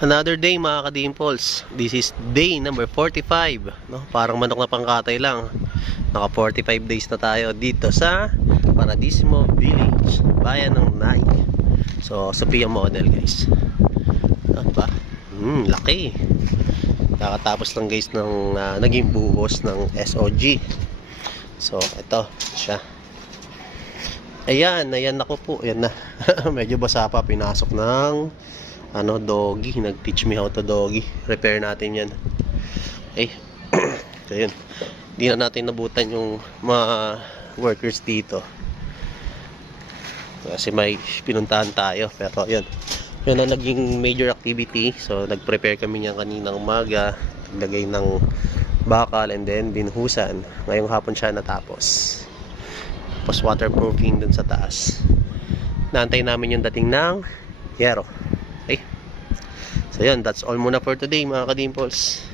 Another day mga ka-dimples. This is day number 45, no? Parang manok na pangkatay lang. Naka 45 days na tayo dito sa Paradismo Village, bayan ng Nay. So, Sophia model guys. Ano ba? Laki. Nakatapos lang guys ng naging buhos ng SOG. So, ito siya. Ayan ako po. Ayan na. Medyo basa pa. Pinasok ng doggy. Nag-teach me how to doggy. Repair natin yan. Okay. So, yun. Hindi na natin nabutan yung mga workers dito. Kasi may pinuntahan tayo. Pero, yun. Yun ang naging major activity. So, nag-prepare kami niyan kaninang umaga. Naglagay ng bakal and then binuhusan. Ngayong hapon siya natapos. Tapos waterproofing dun sa taas. Naantay namin yung dating ng yero. Okay. So yun, that's all muna for today mga ka-dimples.